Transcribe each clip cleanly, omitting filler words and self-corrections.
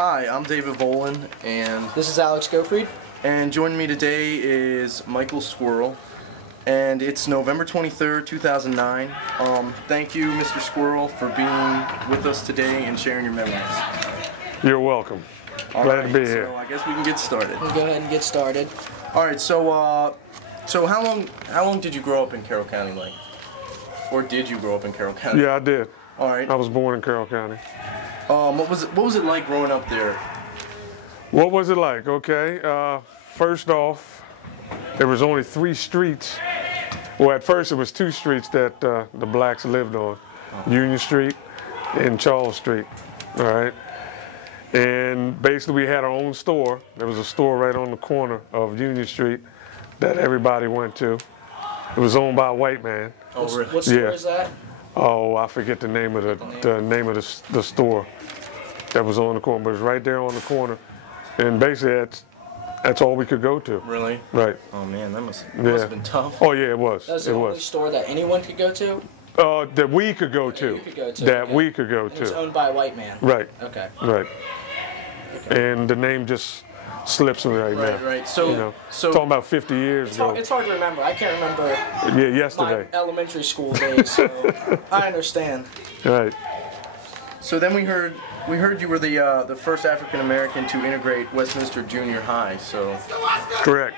Hi, I'm David Volan, and this is Alex Gottfried. And joining me today is Michael Squirrel, and it's November 23rd, 2009. Thank you, Mr. Squirrel, for being with us today and sharing your memories. You're welcome. Glad to be here. So I guess we can get started. We'll go ahead and get started. All right. So how long did you grow up in Carroll County, like? Or did you grow up in Carroll County? Yeah, I did. All right. I was born in Carroll County. What was it like growing up there? What was it like? Okay. First off, there was only 3 streets. Well, at first it was 2 streets that the blacks lived on. Union Street and Charles Street. All right. And basically we had our own store. There was a store right on the corner of Union Street that everybody went to. It was owned by a white man. Oh, really? What store is that? Oh, I forget the name of the store that was on the corner, but it was right there on the corner. And basically that's all we could go to. Really? Right. Oh man, that must have been tough. Oh yeah, it was. That was the only store that anyone could go to? That we could go to. You could go to. That okay. we could go and to. It was owned by a white man. Right. Okay. Right. Okay. And the name just slips me right now. Right. So, talking about 50 years ago. It's hard to remember. I can't remember. Yeah, yesterday. My elementary school days. So I understand. Right. So then we heard you were the first African American to integrate Westminster Junior High. So. Correct.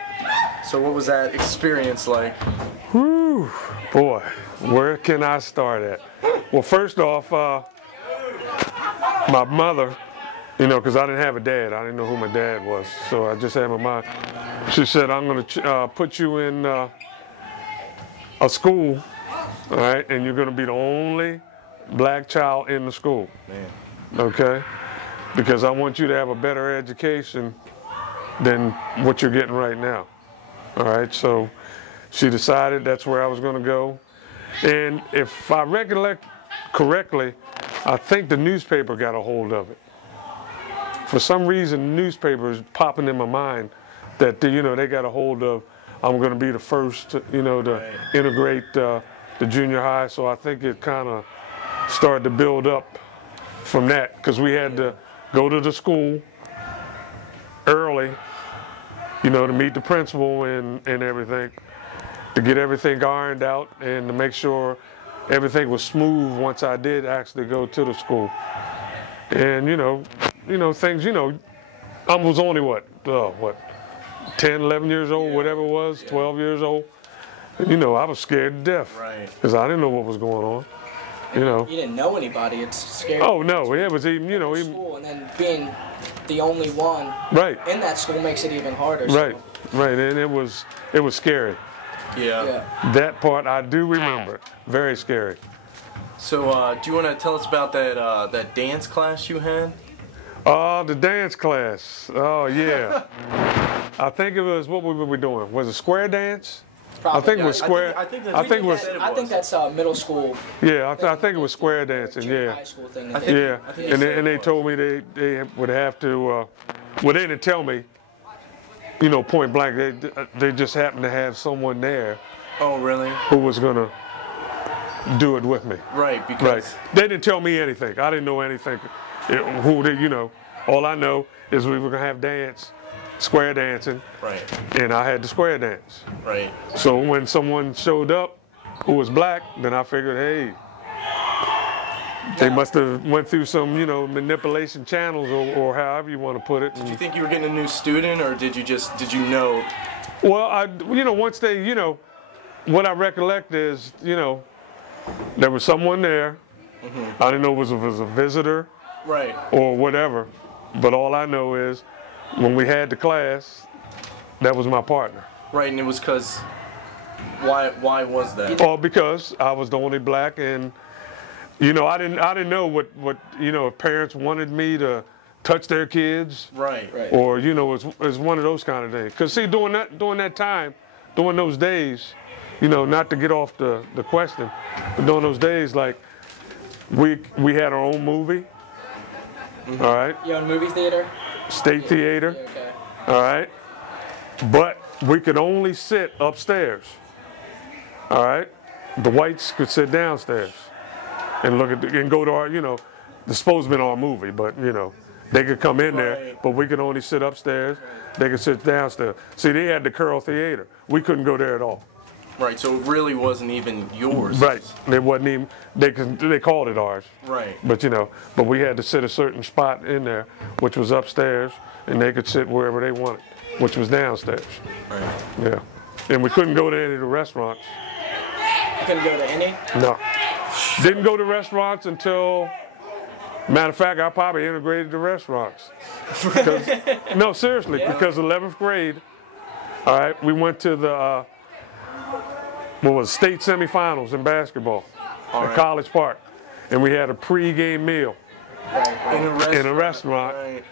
So what was that experience like? Whew, boy, where can I start at? Well, first off, my mother, because I didn't have a dad. I didn't know who my dad was, so I just had my mom. She said, "I'm going to put you in a school, all right, and you're going to be the only black child in the school." Man. Okay? Because I want you to have a better education than what you're getting right now. All right, so she decided that's where I was going to go. And if I recollect correctly, I think the newspaper got a hold of it. For some reason, the newspaper is popping in my mind that, they got a hold of, I'm going to be the first, to integrate the junior high. So I think it kind of started to build up from that, because we had to go to the school early, to meet the principal and everything, to get everything ironed out and to make sure everything was smooth once I did actually go to the school. And things, I was only 10, 11 years old, whatever it was, 12 years old. And, I was scared to death. Right. Because I didn't know what was going on. You didn't know anybody. It's scary. Oh no, it was even school, and then being the only one in that school makes it even harder. Right, right, and it was scary. Yeah. That part I do remember. Very scary. So do you want to tell us about that dance class you had? The dance class. Oh yeah. I think it was, what were we doing? Was it square dance? Probably. I think it was square. I think that's middle school. Yeah, I think it was square dancing. Yeah. High school thing. And they told me they would have to. Well, they didn't tell me. Point blank. They just happened to have someone there. Oh, really? Who was gonna do it with me? Right. Because. Right. They didn't tell me anything. I didn't know anything. All I know is we were gonna have dance. Square dancing, right? And I had the square dance, right? So when someone showed up who was black, then I figured, hey, they must have went through some, manipulation channels or however you want to put it. Did you think you were getting a new student, or did you know? Well, once they, what I recollect is, there was someone there. Mm-hmm. I didn't know if it was a visitor, right, or whatever. But all I know is, when we had the class, that was my partner. Right, and it was because, why was that? Oh, because I was the only black, and I didn't know what if parents wanted me to touch their kids, right, or it's one of those kind of things. Because see, during that time, during those days, not to get off the question, but during those days, like we had our own movie. Mm-hmm. All right. Your own movie theater. State theater, okay. All right, but we could only sit upstairs, all right. The whites could sit downstairs and look at and go to our, the supposed to be our movie, but They could come in there, but we could only sit upstairs. They could sit downstairs. See, they had the Carroll Theater. We couldn't go there at all. Right, so it really wasn't even yours. Right, it wasn't even, they called it ours. Right. But you know, but we had to sit a certain spot in there, which was upstairs, and they could sit wherever they wanted, which was downstairs. Right. Yeah, and we couldn't go to any of the restaurants. You couldn't go to any? No. Didn't go to restaurants until, matter of fact, I probably integrated the restaurants. Because, no, seriously, because 11th grade, all right, we went to the, state semifinals in basketball at College Park. And we had a pre-game meal in a restaurant. Right.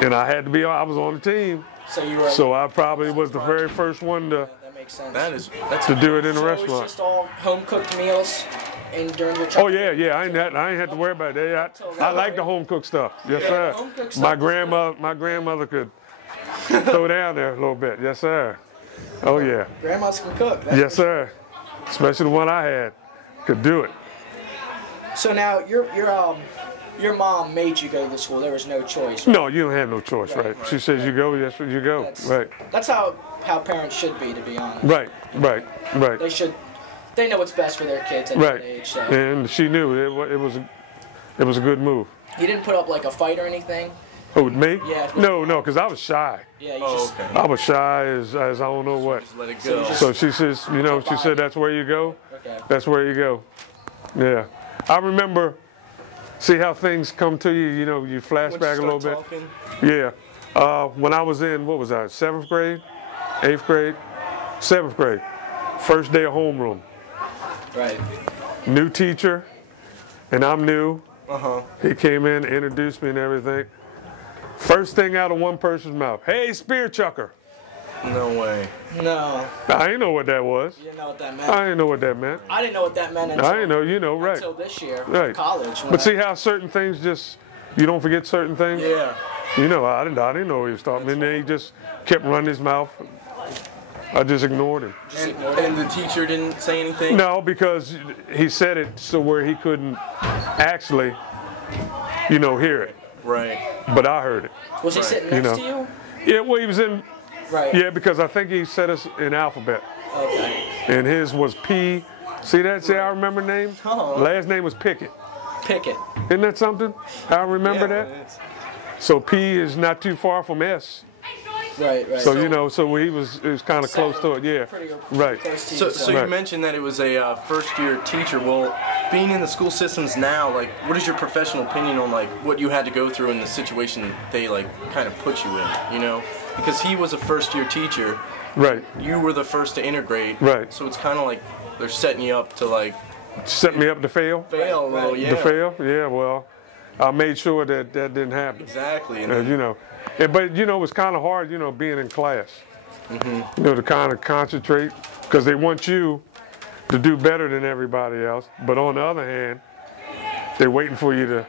And I had to be, I was on the team. So I probably was the very first one to, Sense. That's to do it in a restaurant. So it was just all home cooked meals during your childhood? Oh yeah, I ain't had to worry about that. I like the home cooked stuff. Yes sir. My grandmother could throw down there a little bit. Yes sir. Oh yeah. Grandmas can cook. Yes sir. Especially the one I had could do it. So now your mom made you go to the school. There was no choice. Right? No, you don't have no choice, right? She says you go, yes, you go. Right. That's how parents should be, to be honest. Right. They know what's best for their kids at that age. So. And she knew it was a good move. You didn't put up like a fight or anything? Who, me? Yeah. No, because I was shy. Yeah, I was shy as I don't know what. Just let it go. So she says, she said that's where you go. Okay. That's where you go. Yeah. I remember, see how things come to you, you flashback a little bit. Talking. Yeah. When I was in, what was I, 7th grade, 8th grade, 7th grade, first day of homeroom. Right. New teacher, and I'm new. Uh-huh. He came in, introduced me and everything. First thing out of one person's mouth, hey, spear chucker. No way. No. I didn't know what that was. You didn't know what that meant? I didn't know what that meant. I didn't know what that meant until, I didn't know, right. Until this year, right. College. But see how certain things just, you don't forget certain things? Yeah. I didn't know he was talking. And then he just kept running his mouth. I just ignored him. And the teacher didn't say anything? No, because he said it so where he couldn't actually, hear it. Right. But I heard it. Was he sitting next to you? Yeah, well, he was in. Right. Yeah, because I think he set us in alphabet. Okay. And his was P. See that? See how I remember names? Oh. Last name was Pickett. Pickett. Isn't that something? How I remember that? So P is not too far from S. Right. So so it was kind of close to it. Yeah. Right. So you mentioned that it was a first-year teacher. Well, being in the school systems now, like, what is your professional opinion on like what you had to go through in the situation they like kind of put you in? Because he was a first-year teacher. Right. You were the first to integrate. Right. So it's kind of like they're setting you up to like. Set me up to fail. Fail a little, yeah. To fail, yeah. Well, I made sure that didn't happen. Exactly. But it was kind of hard, being in class. Mm-hmm. To kind of concentrate, because they want you to do better than everybody else. But on the other hand, they're waiting for you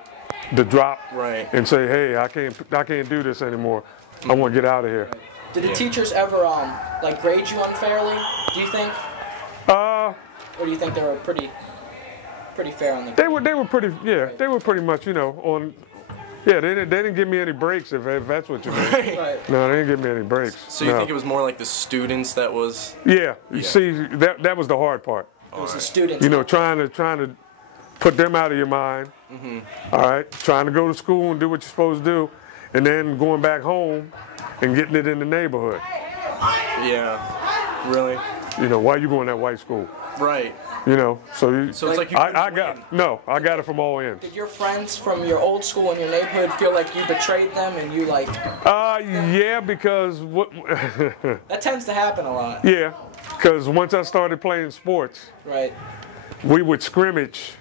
to drop and say, hey, I can't do this anymore. I want to get out of here. Right. Did the teachers ever grade you unfairly? Do you think? Or do you think they were pretty fair on the grade? They were pretty. Yeah, they were pretty much. on. Yeah, they didn't give me any breaks, if that's what you mean. Right. No, they didn't give me any breaks. So you think it was more like the students that was? Yeah. You see, that was the hard part. It was the students. Trying to put them out of your mind. Mm-hmm. All right. Trying to go to school and do what you're supposed to do, and then going back home and getting it in the neighborhood. Yeah. Really? Why you going to that white school? Right. So it's like you I got it from all ends. Did your friends from your old school in your neighborhood feel like you betrayed them and you yeah, because what that tends to happen a lot. Yeah, because once I started playing sports, we would scrimmage.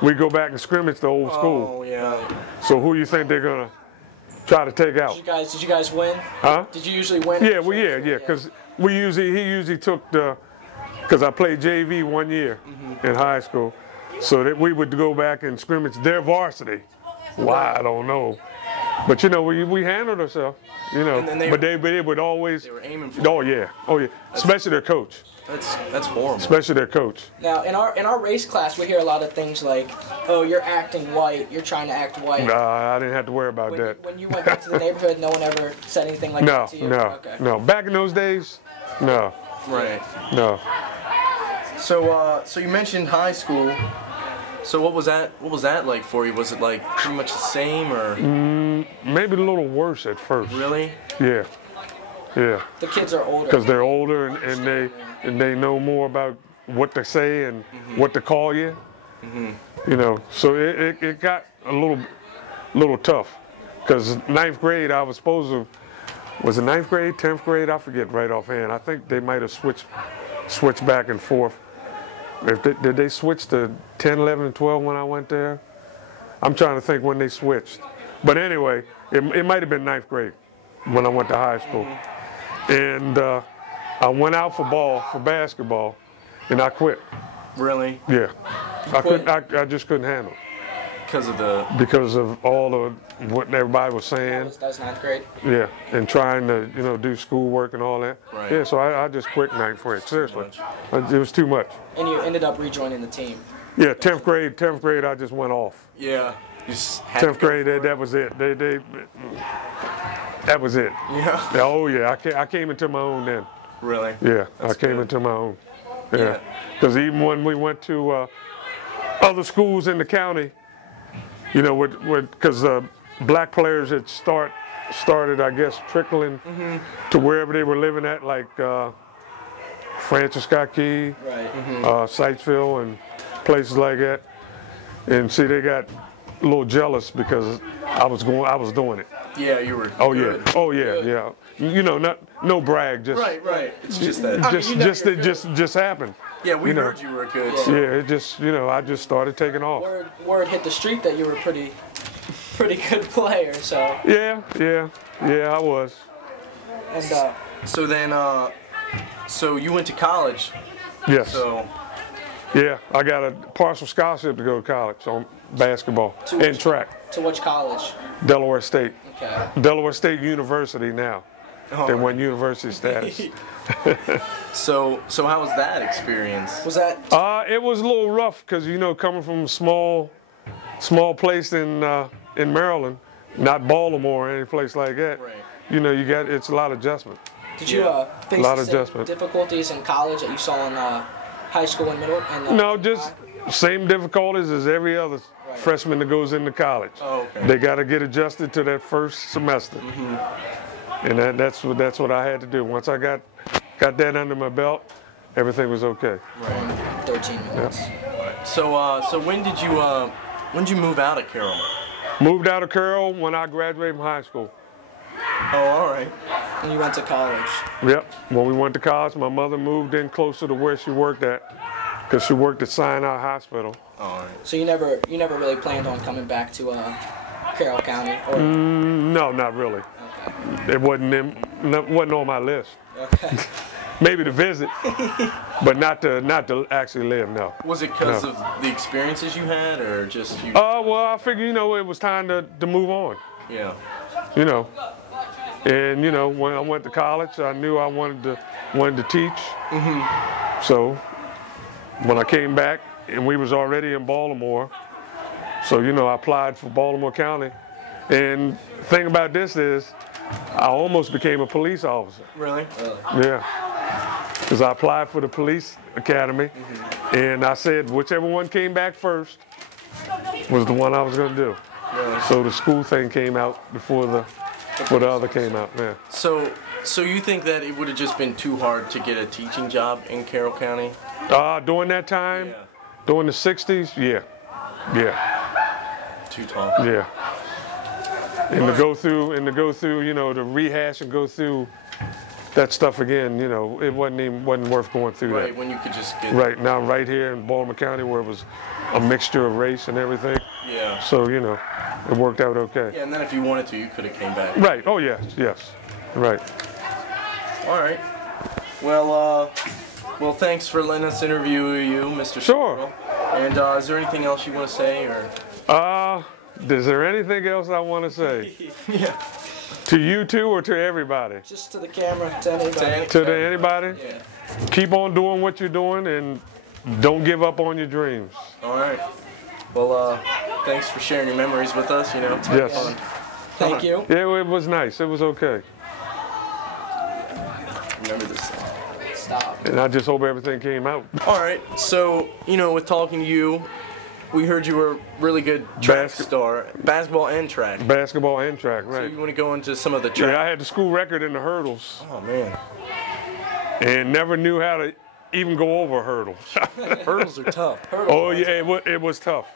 We go back and scrimmage the old school. Oh yeah. So who you think they're gonna try to take out? Did you guys win? Huh? Did you usually win? Yeah, because he usually took because I played JV 1 year in high school, so that we would go back and scrimmage their varsity. Why, I don't know. But you know, we handled ourselves. You know, but they would always. They were aiming for. Oh yeah, oh yeah. Especially their coach. That's horrible. Especially their coach. Now, in our race class, we hear a lot of things like, "Oh, you're acting white. You're trying to act white." Nah, I didn't have to worry about that. When you went back to the neighborhood, no one ever said anything like that to you? No. Back in those days, no. Right. No. So you mentioned high school. So what was that like for you? Was it like pretty much the same, or? Maybe a little worse at first. Really? Yeah. Yeah. The kids are older. Because they're older and they know more about what to say and what to call you. You know, so it got a little tough. Because 9th grade, I was supposed to, was it 9th grade, 10th grade? I forget right offhand. I think they might have switched back and forth. Did they switch to 10, 11, and 12 when I went there? I'm trying to think when they switched. But anyway, it might have been 9th grade when I went to high school. And I went out for basketball, and I quit. Really? Yeah. I just couldn't handle it. Because of all of what everybody was saying. That was 9th grade? Yeah, and trying to, do schoolwork and all that. Right. Yeah, so I just quit 9th grade, seriously. It was too much. And you ended up rejoining the team? Yeah, 10th grade, I just went off. Yeah. 10th grade, that was it. That was it. Yeah. Oh yeah, I came into my own then. Really? Yeah, I came into my own. Yeah. Because even when we went to other schools in the county, because black players had started, I guess, trickling to wherever they were living at, like Francis Scott Key, Sykesville, and places like that. And see, they got a little jealous because I was doing it. Yeah, you were. Oh good. yeah, oh yeah, good. Yeah. No brag, just right. It's just that. It just happened. Yeah, we heard you were good. Yeah, it just I just started taking off. Word hit the street that you were pretty good player. So. Yeah, I was. And so then, so you went to college. Yes. So. Yeah, I got a partial scholarship to go to college on basketball and track. To which college? Delaware State. Okay. Delaware State University now. Oh. They won university status. So how was that experience? Was that? It was a little rough because coming from a small place in Maryland, not Baltimore or any place like that. Right. It's a lot of adjustment. Did you face the same difficulties in college that you saw in high school and middle? No, just same difficulties as every other freshman that goes into college. Oh, okay. They got to get adjusted to that first semester, and that's what I had to do. Once I got that under my belt, everything was okay. Right. 13 minutes. Yeah. So when did you move out of Carroll? Moved out of Carroll when I graduated from high school. Oh, all right. And you went to college. Yep. When we went to college, my mother moved in closer to where she worked at, because she worked at Sinai Hospital. All right. So you never really planned on coming back to Carroll County? Or? No, not really. Okay. It wasn't on my list. Okay. Maybe to visit, but not to actually live. No. Was it because of the experiences you had, or just you? Well, I figured it was time to move on. Yeah. And when I went to college, I knew I wanted to teach. So when I came back, and we was already in Baltimore, so I applied for Baltimore County. And the thing about this is, I almost became a police officer. Really? Yeah. Because I applied for the police academy, and I said whichever one came back first was the one I was going to do. Really? So the school thing came out before the other came out. Yeah. So you think that it would have just been too hard to get a teaching job in Carroll County? During that time, Yeah. during the '60s, yeah. Too tough. Yeah. And to go through, to rehash and go through that stuff again, it wasn't worth going through that. Right, when you could just get. Right, now right here in Baltimore County where it was a mixture of race and everything. Yeah. So, it worked out okay. Yeah, and then if you wanted to, you could have came back. Right, oh yes. Right. All right. Well, thanks for letting us interview you, Mr. Sure. Squirrel. And is there anything else you want to say, or? Is there anything else I want to say? Yeah. To you two or to everybody? Just to the camera, to anybody. To anybody? Yeah. Keep on doing what you're doing and don't give up on your dreams. All right. Well, thanks for sharing your memories with us. You know, it's Yes. fun. Thank you. Yeah, it was nice. It was okay. Remember this song. Stop. And I just hope everything came out. All right. So, you know, with talking to you, we heard you were a really good track star, basketball and track. Basketball and track, So right. you want to go into some of the track? Yeah, I had the school record in the hurdles Oh man, and never knew how to even go over hurdles. hurdles are tough. Oh yeah, it was tough.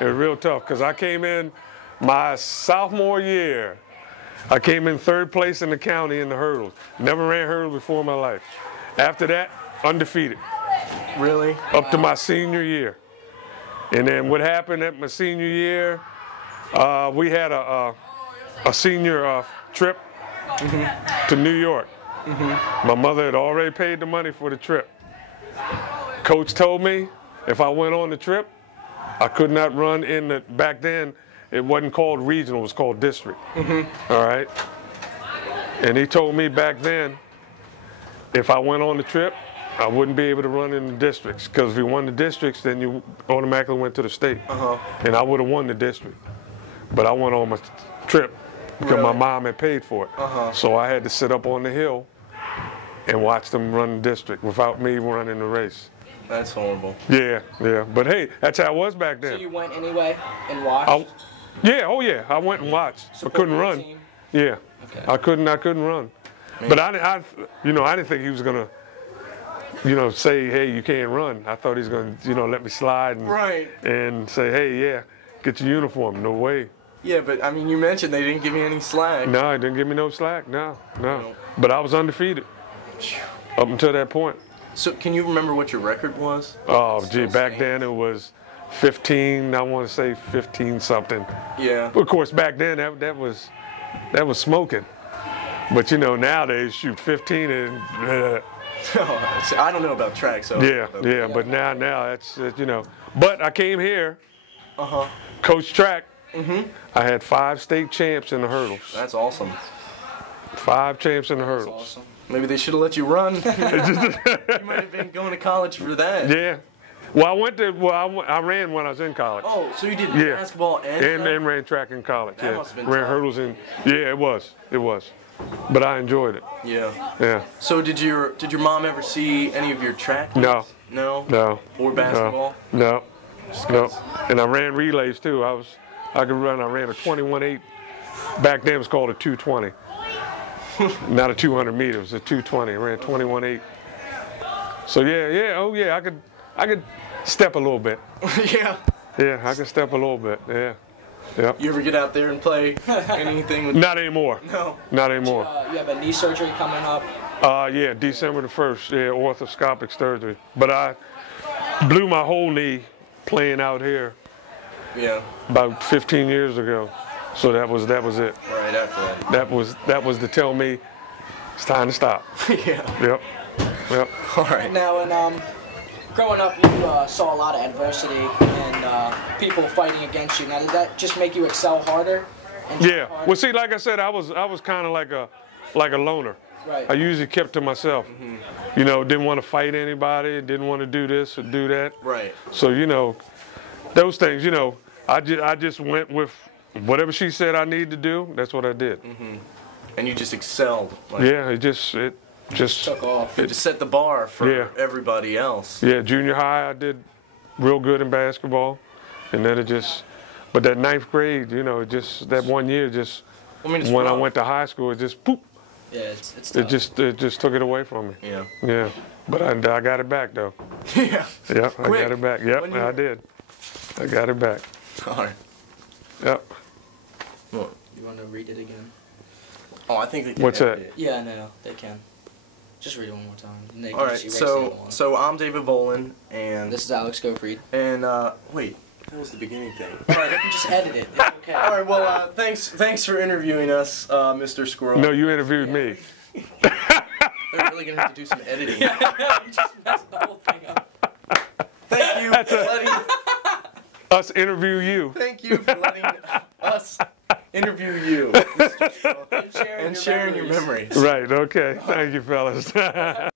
It was real tough because I came in my sophomore year. I came in 3rd place in the county in the hurdles. Never ran hurdles before in my life. After that, undefeated. Really? Up to my senior year. And then what happened at my senior year, we had a senior trip to New York. My mother had already paid the money for the trip. Coach told me if I went on the trip, I could not run in the, back then, it wasn't called regional, it was called district. All right? And he told me back then, if I went on the trip, I wouldn't be able to run in the districts, because if you won the districts, then you automatically went to the state. And I would have won the district. But I went on my trip because my mom had paid for it. So I had to sit up on the hill and watch them run the district without me running the race. That's horrible. Yeah, yeah. But hey, that's how it was back then. So you went anyway and watched? Oh yeah, I went and watched. I couldn't run. Team? Yeah, Okay. I couldn't run. But I didn't think he was gonna, say, hey, you can't run. I thought he was gonna, let me slide and say, hey, yeah, get your uniform. No way. Yeah, but I mean, you mentioned they didn't give me any slack. No, he didn't give me no slack. No. But I was undefeated up until that point. So can you remember what your record was? Oh, gee, back then it was 15. I want to say 15 something. Yeah. But of course, back then that was smoking. But nowadays shoot 15 and I don't know about track, so. yeah. But now that's But I came here, coach track. I had 5 state champs in the hurdles. That's awesome. 5 champs in the hurdles. That's awesome. Maybe they should have let you run. You might have been going to college for that. Yeah. Well, I ran when I was in college. Oh, so you did basketball and track? And ran track in college. That yeah. must have been ran tough. hurdles in. Yeah, it was. But I enjoyed it. Yeah. Yeah. So did your mom ever see any of your track? No. meets? No. No. Or basketball? No. And I ran relays too. I ran a 21.8. Back then it was called a 220. Not a 200 meters, it was a 220. I ran 21.8. So yeah, I could step a little bit. Yeah. Yeah, I could step a little bit. Yeah. Yep. You ever get out there and play anything with? Not anymore. No. Not anymore. You have a knee surgery coming up. Yeah, December the 1st. Yeah, orthoscopic surgery. But I blew my whole knee playing out here. Yeah. About 15 years ago. So that was it. Right after that. That was to tell me it's time to stop. Yeah. Yep. All right. Now, and growing up, you saw a lot of adversity and people fighting against you. Now, did that just make you excel harder? And try Yeah. harder? Well, see, like I said, I was kind of like a loner. Right. I usually kept to myself. Didn't want to fight anybody, didn't want to do this or do that. Right. So, those things, I just went with whatever she said I needed to do, that's what I did. And you just excelled. Yeah, it just Took off. It just set the bar for everybody else. Yeah, junior high I did real good in basketball. And then but that 9th grade, that 1 year it's when rough. I went to high school, it just poop. Yeah, it's It tough. just took it away from me. Yeah. Yeah. But I got it back though. Yeah. Yeah, I Quick. got it back. Yep, I did. I got it back. All right. Yep. What? You want to read it again? Oh, I think they can What's edit that? it. Yeah, no, they can. Just read it one more time. And they can All right. just erase the other one. So I'm David Volan, and This is Alex Gofried. wait, that was the beginning thing. All right. You can just edit it. It's okay. All right. Well, thanks for interviewing us, Mr. Squirrel. No, you interviewed me. They're really gonna have to do some editing. You just messed the whole thing up. Thank you for letting. Us interview you. Thank you for letting us interview you, Mr. Squirrel, and sharing your memories. Right, okay. Thank you, fellas.